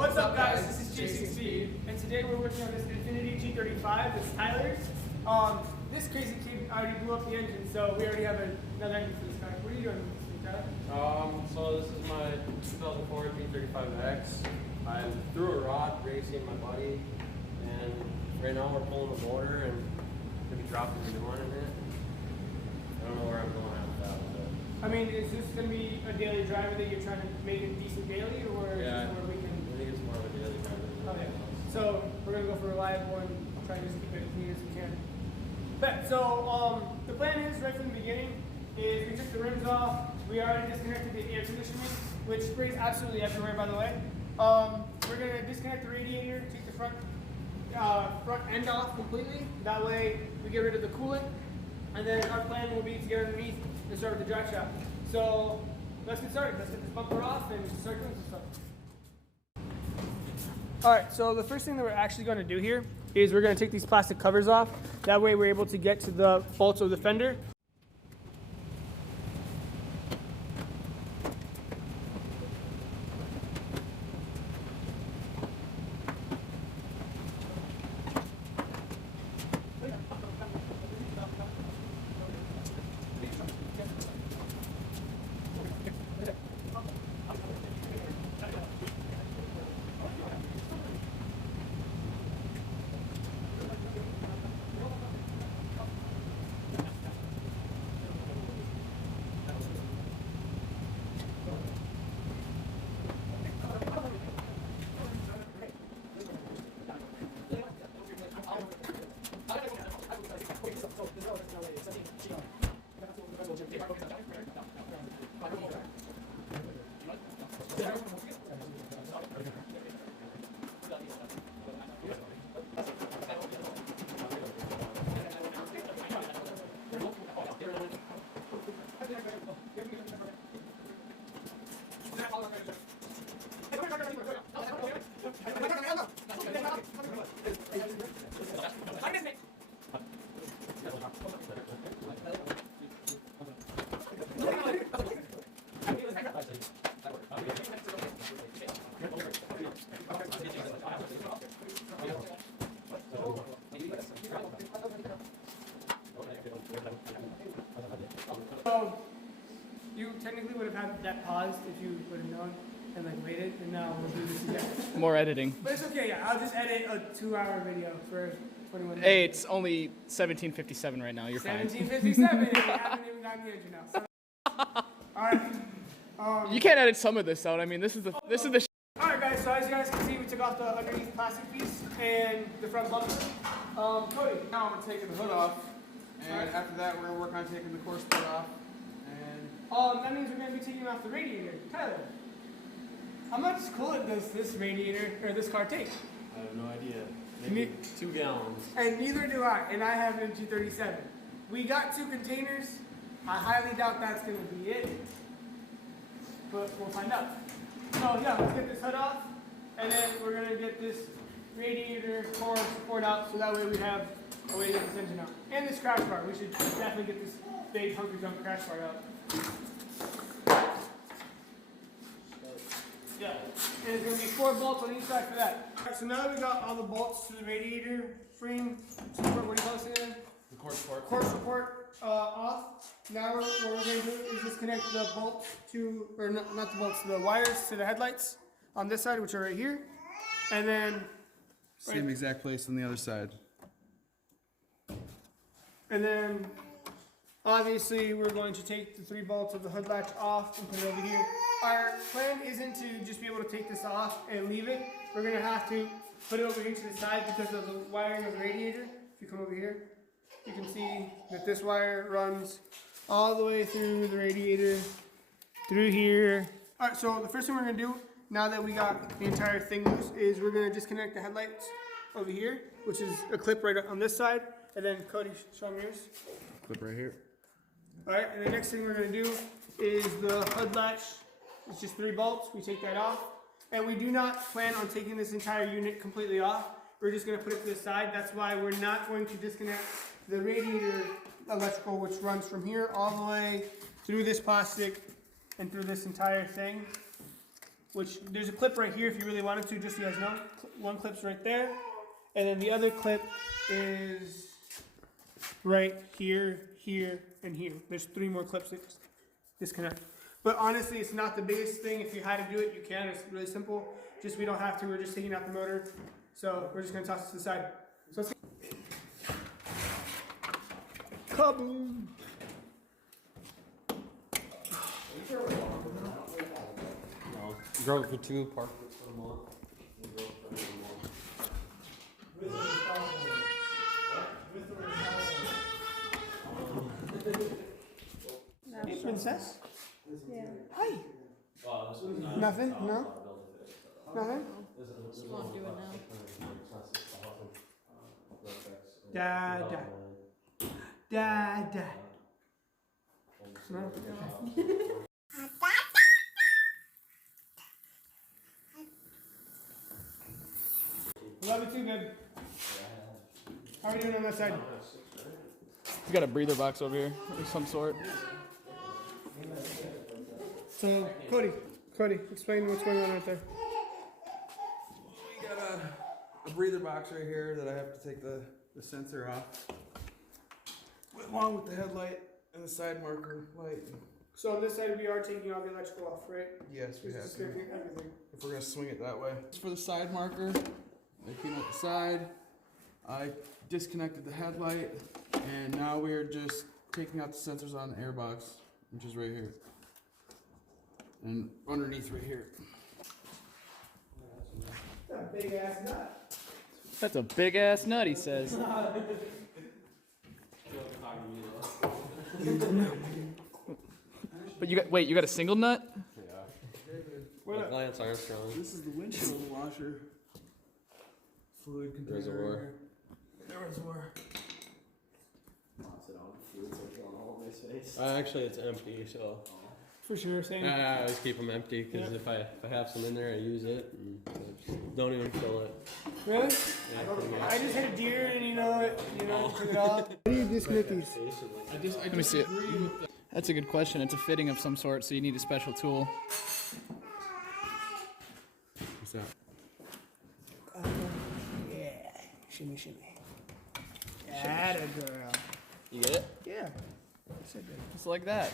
What's up guys, this is Chasing Speed, and today we're working on this Infiniti G35, this Tyler's. This crazy kid already blew up the engine, so we already have another engine for this car. What are you doing with this, Tyler? So this is my 2004 G35x. I threw a rod racing my buddy, and right now we're pulling the motor and gonna be dropping the new one in it. I don't know where I'm going after that. I mean, is this going to be a daily driver that you're trying to make it decent daily, or Yeah, is this more weekend? I think it's more of a daily driver. Okay, so we're going to go for a reliable and try to just keep it as clean as we can. But, so the plan is, right from the beginning, is we took the rims off, we already disconnected the air conditioning, which sprays absolutely everywhere, by the way. We're going to disconnect the radiator, take the front end off completely, that way we get rid of the coolant, and then our plan will be to get underneath and start with the drive shaft. So let's get started. Let's get this bumper off and start doing some stuff. Alright, so the first thing that we're actually going to do here is we're going to take these plastic covers off. That way we're able to get to the bolts of the fender. So you technically would have had that paused if you would have known and like waited, and now we'll do this again. More editing. But it's okay, yeah. I'll just edit a 2-hour video for 21 minutes. Hey, it's only 17:57 right now. You're fine. 17:57, and we haven't even gotten the engine out. So. Alright. You can't edit some of this out. I mean, this is the Alright guys, so as you guys can see, we took off the underneath plastic piece and the front bumper. Cody. Now we're taking the hood off, and after that we're going to work on taking the core split off. And that means we're going to be taking off the radiator. Tyler, how much coolant does this radiator, or this car take? I have no idea. Maybe 2 gallons. And neither do I, and I have an G37. We got 2 containers. I highly doubt that's going to be it, but we'll find out. So yeah, let's get this hood off, and then we're going to get this radiator core support out, so that way we have a way to get this engine out. And this crash bar, we should definitely get this big hungry jump crash bar out. Yeah, and there's going to be 4 bolts on each side for that. Alright, so now that we got all the bolts to the radiator frame, support, what do you call this again? The core support. Core support off. Now what we're going to do is disconnect the bolts to, or not the bolts, the wires to the headlights on this side, which are right here. And then, same exact place on the other side. and then obviously we're going to take the 3 bolts of the hood latch off and put it over here. Our plan isn't to just be able to take this off and leave it. We're going to have to put it over here to the side because of the wiring of the radiator. If you come over here, you can see that this wire runs all the way through the radiator, through here. Alright, so the first thing we're going to do, now that we got the entire thing loose, is we're going to disconnect the headlights over here, which is a clip right on this side. And then Cody, show me yours. Clip right here. Alright, and the next thing we're going to do is the hood latch. It's just 3 bolts. We take that off. And we do not plan on taking this entire unit completely off. We're just going to put it to the side. That's why we're not going to disconnect the radiator electrical, which runs from here all the way through this plastic and through this entire thing. which there's a clip right here if you really wanted to, just so you guys know. One clip's right there, and then the other clip is right here, here, and here. There's 3 more clips that disconnect. But honestly, it's not the biggest thing. If you had to do it, you can. It's really simple. Just we don't have to. We're just taking out the motor. So we're just going to toss it to the side. So let's kaboom! No, drove for 2, parked it for a month. Hey, princess. Yeah. Hi. Nothing? No? Nothing? Just won't do it now. Dada. Dada. No? Love you too, babe. How are we doing on that side? He's got a breather box over here of some sort. So, Cody, explain what's going on right there. We got a breather box right here that I have to take the sensor off, along with the headlight and the side marker light. So on this side, we are taking all the electrical off, right? Yes, we have Just to. everything. If we're gonna swing it that way. It's for the side marker. I came out the side. I disconnected the headlight, and now we're just taking out the sensors on the airbox, which is right here, and underneath right here. That's a big ass nut. That's a big ass nut, he says. But you got a single nut? Yeah. Like Lance Armstrong. This is the windshield washer. Fluid container. Reservoir. Right here. The reservoir. Actually, it's empty, so For sure, same. I always keep them empty because if I have some in there, I use it. And I just don't even fill it. Really? Yeah, pretty much. I just hit a deer and took it off. How do you disconnect these? Let me see it. That's a good question. It's a fitting of some sort, so you need a special tool. What's that? Yeah. Shimmy, shimmy. Atta girl. You get it? Yeah. I said that. Just like that.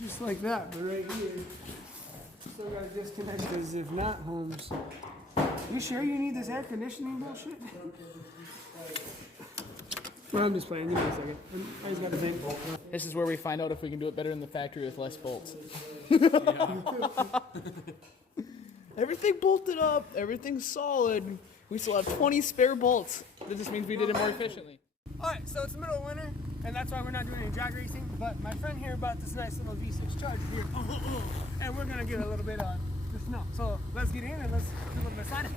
Just like that, but right here. Still gotta disconnect because if not, Holmes. You sure you need this air conditioning bullshit? Well, I'm just playing. Give me a second. I just got to think. This is where we find out if we can do it better in the factory with less bolts. Everything bolted up. Everything's solid. We still have 20 spare bolts. That just means we did it more efficiently. Alright, so it's the middle of winter, and that's why we're not doing any drag racing, but my friend here bought this nice little V6 Charger here, and we're gonna get a little bit on the snow. So let's get in and let's do a little bit of sliding.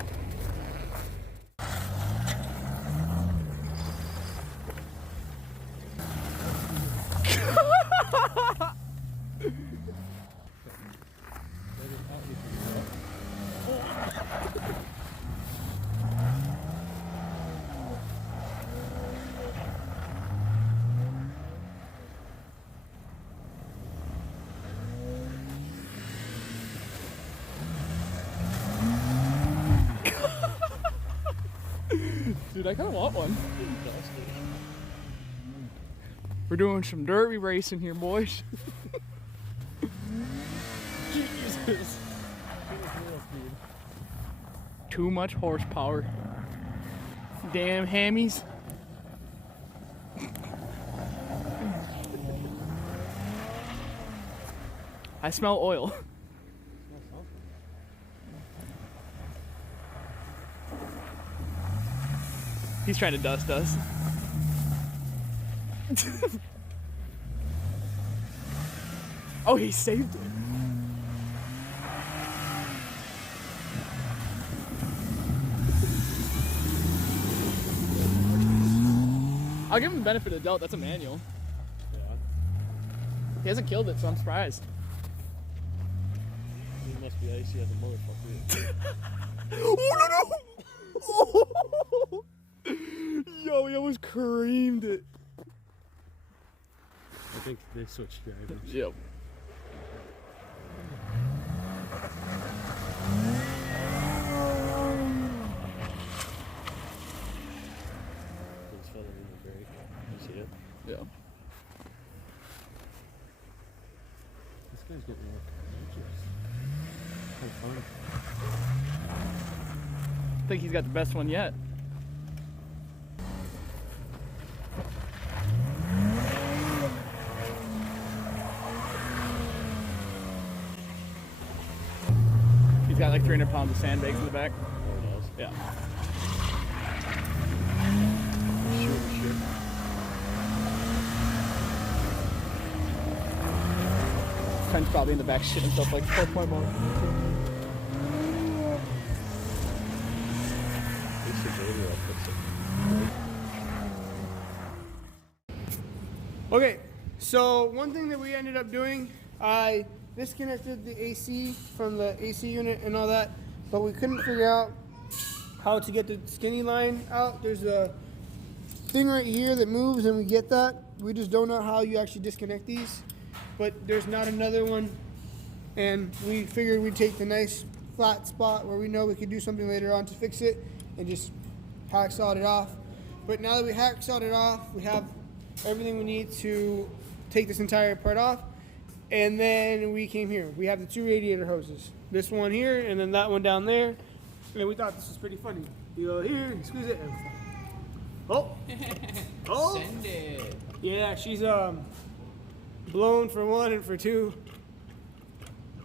Dude, I kind of want one. We're doing some derby racing here, boys. Jesus. Too much horsepower. Damn hammies. I smell oil. He's trying to dust us. Oh, he saved it. I'll give him the benefit of the doubt. That's a manual. Yeah. He hasn't killed it, so I'm surprised. He must be icy as a motherfucker. Oh, no, no! Yo, he almost creamed it. I think they switched drivers. Yep. I think he's got the best one yet. He's got like 300 pounds of sandbags in the back. Yeah. Ken's probably in the back shitting himself like 4.1. Okay, so one thing that we ended up doing, I disconnected the AC from the AC unit and all that, but we couldn't figure out how to get the skinny line out. There's a thing right here that moves and we get that. We just don't know how you actually disconnect these, but there's not another one. And we figured we'd take the nice flat spot where we know we could do something later on to fix it and just hacksaw it off. But now that we hacksawed it off, we have everything we need to take this entire part off. And then we came here. We have the two radiator hoses. This one here and then that one down there. And we thought this was pretty funny. You go here, you squeeze it, and oh! Oh! Send it. Yeah, she's blown for one and for two.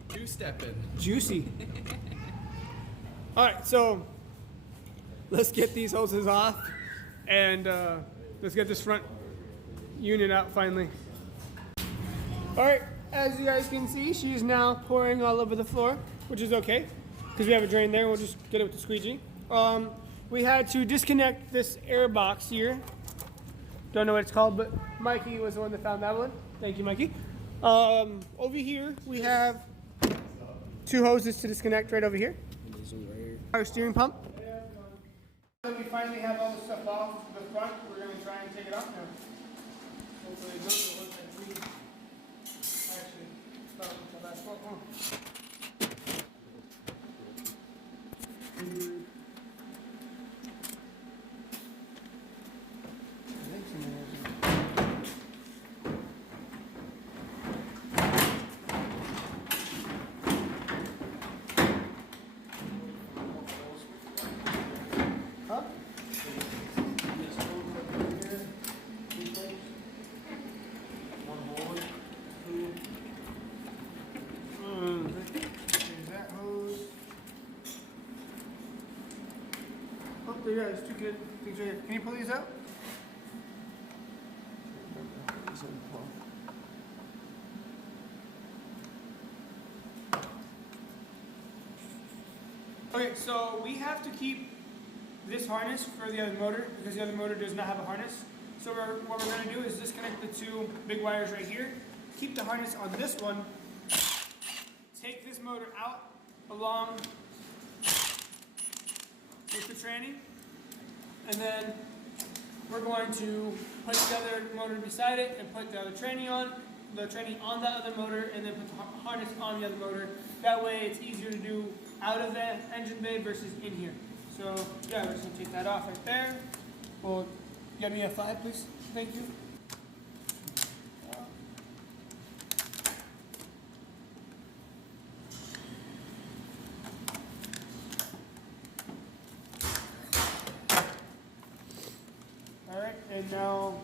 Two-stepping. Juicy. Alright, so let's get these hoses off and let's get this front unit out finally. Alright, as you guys can see, she's now pouring all over the floor, which is okay because we have a drain there. We'll just get it with the squeegee. We had to disconnect this air box here. Don't know what it's called, but Mikey was the one that found that one. Thank you, Mikey. Over here, we have two hoses to disconnect right over here. Our steering pump. So we finally have all the stuff off the front. We're going to try and take it off now. Hopefully it doesn't look like we actually start with the last one. Yeah, it's too good. Things right here. Can you pull these out? Okay, so we have to keep this harness for the other motor because the other motor does not have a harness. So what we're going to do is disconnect the two big wires right here, keep the harness on this one, take this motor out along with the tranny, and then we're going to put the other motor beside it and put the other tranny on that other motor, and then put the harness on the other motor. That way it's easier to do out of the engine bay versus in here. So yeah, we're just gonna take that off right there. Well, get me a 5, please. Thank you. Alright, and now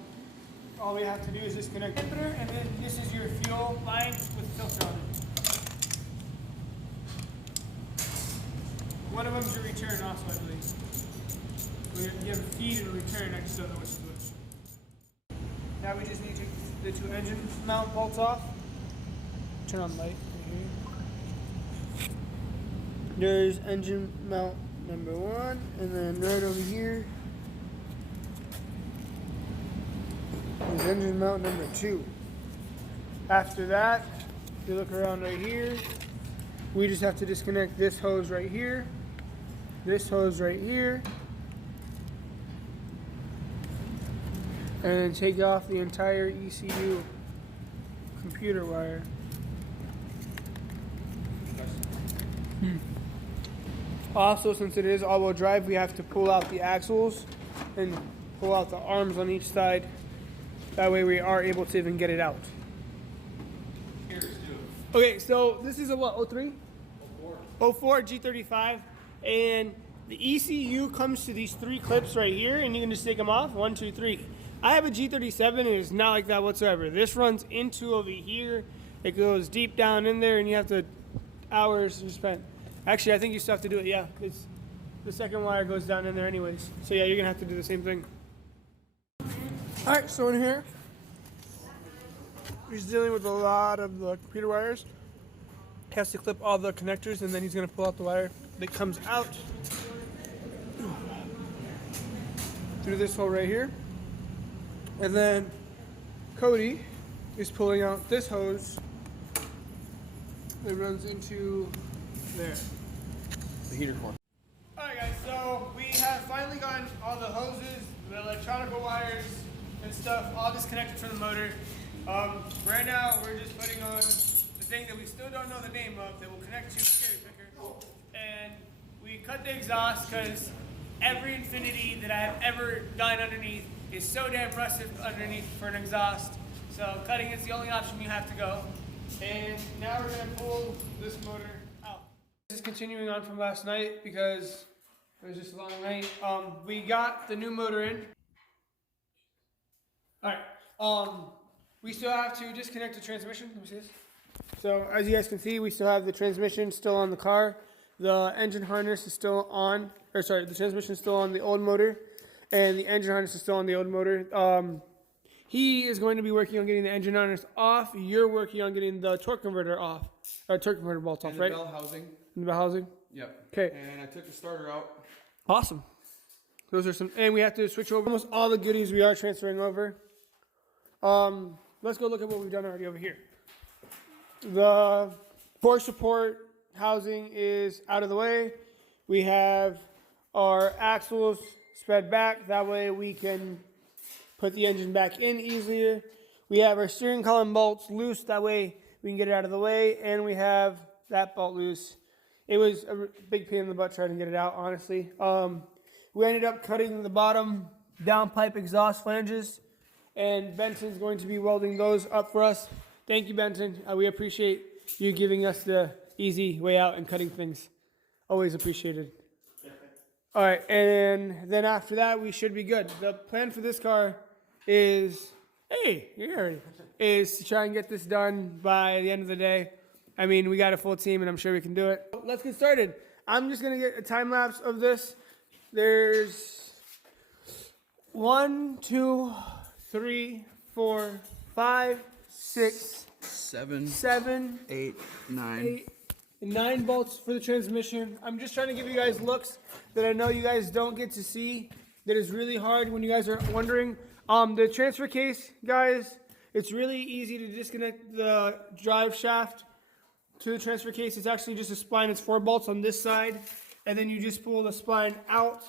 all we have to do is disconnect the inhibitor, and then this is your fuel line with filter on it. One of them's your return also, I believe. You have a feed and a return, I just don't know which is which. Now we just need to take the two engine mount bolts off. Turn on the light right here. There's engine mount number 1, and then right over here is engine mount number 2. After that, if you look around right here, we just have to disconnect this hose right here, this hose right here, and then take off the entire ECU computer wire. Also, since it is all-wheel drive, we have to pull out the axles and pull out the arms on each side. That way we are able to even get it out. Gears too. Okay, so this is a what, 03? 04 G35, and the ECU comes to these 3 clips right here, and you can just take them off, 1, 2, 3. I have a G37, and it's not like that whatsoever. This runs into over here, it goes deep down in there, and you have to, hours to spend. Actually, I think you still have to do it, yeah, because the second wire goes down in there anyways. So yeah, you're gonna have to do the same thing. All right, so in here, he's dealing with a lot of the computer wires. He has to clip all the connectors, and then he's gonna pull out the wire that comes out through this hole right here. And then Cody is pulling out this hose that runs into there. The heater cord. Alright guys, so we have finally gotten all the hoses, the electronic wires and stuff all disconnected from the motor. Right now we're just putting on the thing that we still don't know the name of that will connect to the cherry picker. And we cut the exhaust because every infiniti that I have ever done underneath is so damn rusted underneath for an exhaust. So cutting is the only option you have to go. And now we're going to pull this motor out. This is continuing on from last night because it was just a long night. We got the new motor in. Alright, we still have to disconnect the transmission. Let me see this. So as you guys can see, we still have the transmission still on the car. The engine harness is still on, or sorry, the transmission is still on the old motor, and the engine harness is still on the old motor. He is going to be working on getting the engine harness off. You're working on getting the torque converter off, or torque converter bolts off, And right? the bell housing. And the bell housing. Yep. Okay. And I took the starter out. Awesome. Those are some, and we have to switch over almost all the goodies we are transferring over. Let's go look at what we've done already over here. The core support housing is out of the way. We have our axles spread back. That way we can put the engine back in easier. We have our steering column bolts loose. That way we can get it out of the way. And we have that bolt loose. It was a big pain in the butt trying to get it out, honestly. We ended up cutting the bottom downpipe exhaust flanges, and Benson's going to be welding those up for us. Thank you, Benson. We appreciate you giving us the easy way out and cutting things. Always appreciated. All right, and then after that, we should be good. The plan for this car is, hey, you're here already, is to try and get this done by the end of the day. I mean, we got a full team, and I'm sure we can do it. Let's get started. I'm just going to get a time lapse of this. There's 1, 2, 3, 4, 5, 6, 7, 8, 9. 8, and 9 bolts for the transmission. I'm just trying to give you guys looks that I know you guys don't get to see. That is really hard when you guys are wondering. The transfer case, guys, it's really easy to disconnect the drive shaft to the transfer case. It's actually just a spline. It's 4 bolts on this side, and then you just pull the spline out.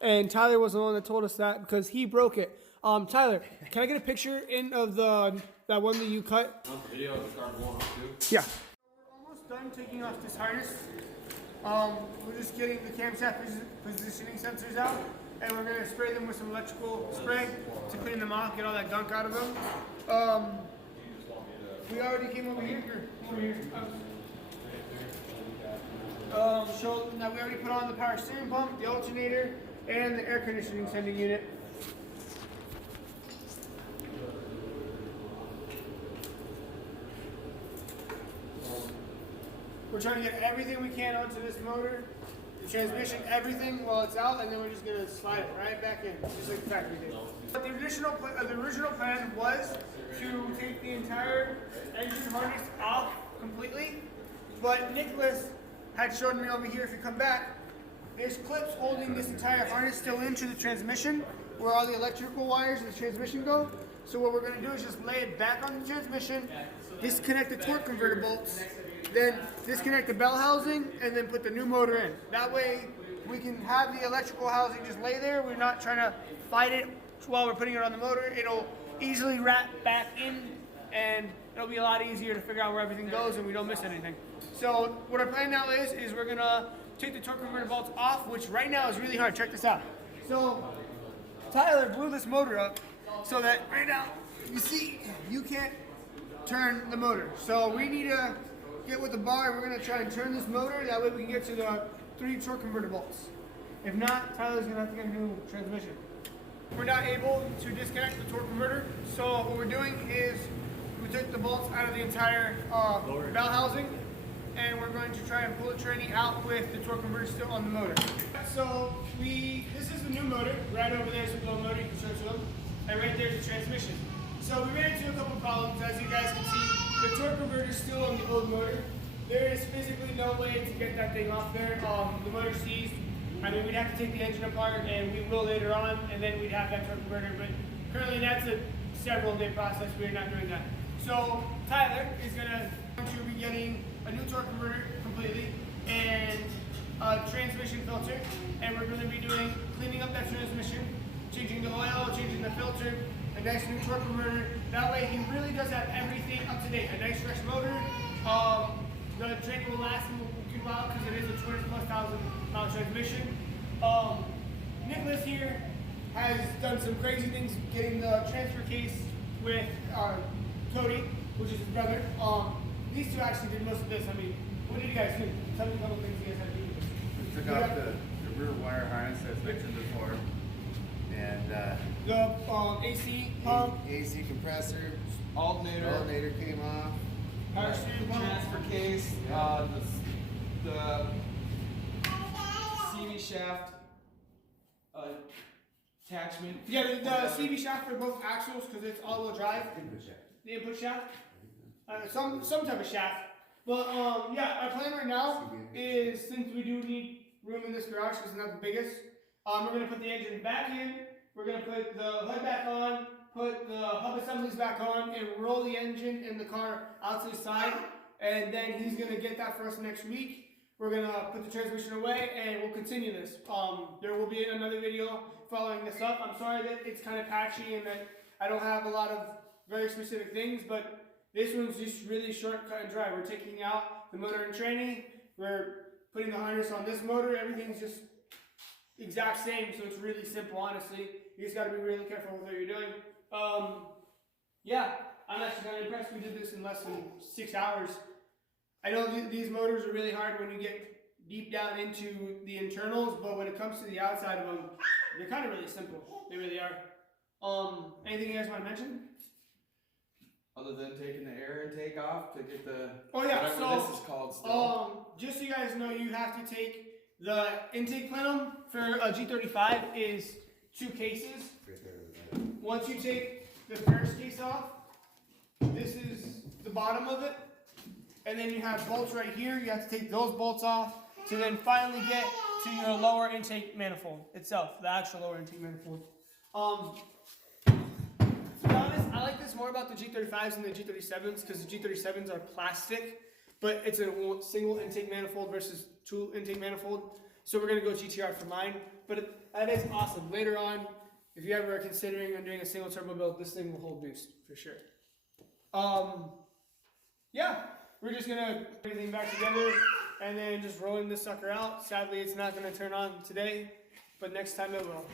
And Tyler was the one that told us that because he broke it. Tyler, can I get a picture of that one that you cut? Video of the car going off too. Yeah. We're almost done taking off this harness. We're just getting the camshaft positioning sensors out, and we're gonna spray them with some electrical spray to clean them off, get all that gunk out of them. We already came over here. So now we already put on the power steering pump, the alternator, and the air conditioning sending unit. We're trying to get everything we can onto this motor, the transmission, everything while it's out, and then we're just going to slide it right back in, just like the factory did. But the original plan was to take the entire engine harness off completely, but Nicholas had shown me over here, if you come back, there's clips holding this entire harness still into the transmission, where all the electrical wires of the transmission go. So what we're going to do is just lay it back on the transmission, disconnect the torque converter bolts, then disconnect the bell housing, and then put the new motor in. That way we can have the electrical housing just lay there. We're not trying to fight it while we're putting it on the motor. It'll easily wrap back in, and it'll be a lot easier to figure out where everything goes and we don't miss anything. So what our plan now is we're gonna take the torque converter bolts off, which right now is really hard. Check this out. So Tyler blew this motor up so that right now, you see, you can't turn the motor. So we need to get with the bar and we're gonna try and turn this motor. That way we can get to the 3 torque converter bolts. If not, Tyler's gonna have to get a new transmission. We're not able to disconnect the torque converter, so what we're doing is we took the bolts out of the entire bell housing, and we're going to try and pull the tranny out with the torque converter still on the motor. So this is the new motor. Right over there is the old motor, you can show it to them. And right there's the transmission. So we ran into a couple problems. As you guys can see, the torque converter is still on the old motor. There is physically no way to get that thing off there. The motor seized. I mean, we'd have to take the engine apart, and we will later on, and then we'd have that torque converter. But currently, that's a several-day process. We're not doing that. So Tyler is going to be getting a new torque converter completely and a transmission filter, and we're going to be cleaning up that transmission, changing the oil, changing the filter, a nice new torque converter. That way, he really does have everything up to date. A nice fresh motor. The train will last him a good while because it is a 20,000+ transmission. Nicholas here has done some crazy things getting the transfer case with Cody, which is his brother. These two actually did most of this. I mean, what did you guys do? Tell me a couple things you guys had to do with this. We took off the rear wire harness as mentioned before, and the AC pump, AC compressor, Alternator came off. power steering pump. transfer case, the CV shaft attachment. Yeah, the CV shaft for both axles because it's all-wheel drive. The input shaft. Some type of shaft. But yeah, our plan right now is, since we do need room in this garage because it's not the biggest, we're gonna put the engine back in. We're gonna put the hood back on, put the hub assemblies back on, and roll the engine and the car out to the side. And then he's gonna get that for us next week. We're gonna put the transmission away and we'll continue this. There will be another video following this up. I'm sorry that it's kind of patchy and that I don't have a lot of very specific things, but this one's just really short, cut and dry. We're taking out the motor and tranny. We're putting the harness on this motor. Everything's just exact same, so it's really simple, honestly. You just gotta be really careful with what you're doing. Yeah, I'm actually kind of impressed. We did this in less than 6 hours. I know these motors are really hard when you get deep down into the internals, but when it comes to the outside of them, they're kind of really simple. They really are. Anything you guys want to mention? Other than taking the air intake off to get the whatever this is called still. Just so you guys know, you have to take the intake plenum for a G35 is 2 cases. Once you take the first case off, this is the bottom of it, and then you have bolts right here. You have to take those bolts off to then finally get to your lower intake manifold itself, the actual lower intake manifold. To be honest, I like this more about the G35s than the G37s because the G37s are plastic, but it's a single intake manifold versus 2 intake manifold. So we're gonna go GTR for mine, but that is awesome. Later on, if you ever are considering on doing a single turbo build, this thing will hold boost for sure. Yeah, we're just gonna put everything back together and then just rolling this sucker out. Sadly, it's not gonna turn on today, but next time it will.